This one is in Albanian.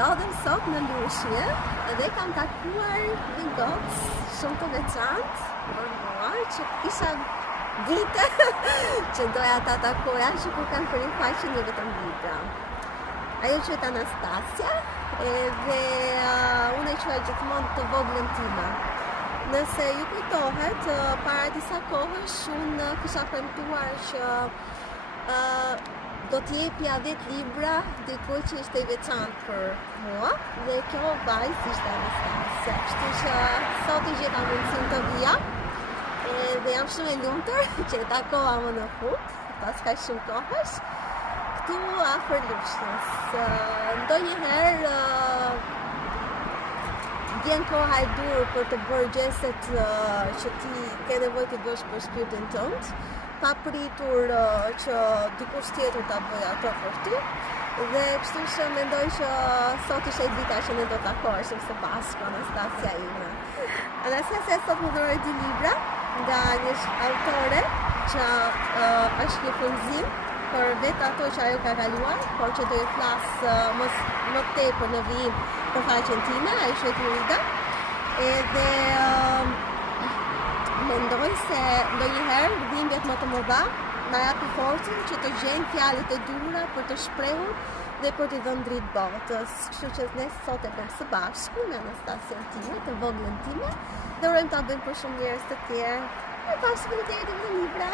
ndodhem sot në Lushnjë dhe kam takuar një gocë shumë të veçantë për mua që kisha vite që doja ta takoja që kur kam për një faqe një vetëm vite. Ajo quhet Anastasia dhe unë e quaj gjithmonë të voglën time. Nëse ju kujtohet, para disa kohësh unë kisha premtuar që do t'jepja 10 libra dikujt që ishte i veçantë për mua dhe kjo vajzë ishte Anastasia. Kështu që sot i gjeta mundësinë të vija dhe jam shumë e lumtur që e takova më në fund pas kaq shumë kohësh këtu afër Lushnjës. Ndonjëherë vjen koha e dur për të bërë gjestet që ti ke nevojë të bësh për shpirtin tënd, pa pritur që dikush tjetër ta bëjë ato për ty. Dhe kështu që mendoj që sot ishte dita që ne do të takoheshim së bashku, Anastasia ime. Anastasia sot më dhuroi 2 libra nga një autore që është një frymëzim për vetë ato që ajo ka kaluar, por që do të flas më tepër në vijim për faqen time, ai quhet Lurida. Edhe mendoj se ndonjëherë dhimbjet më të mëdha na japin forcën që të gjejmë fjalët e dura për të shprehur dhe për t'i dhënë dritë botës. Kështu që ne sot e bëjmë së bashku me Anastasia time, të voglën time, dhe urojmë ta bëjmë për shumë njerëz të tjerë. E bashkë deri në libra.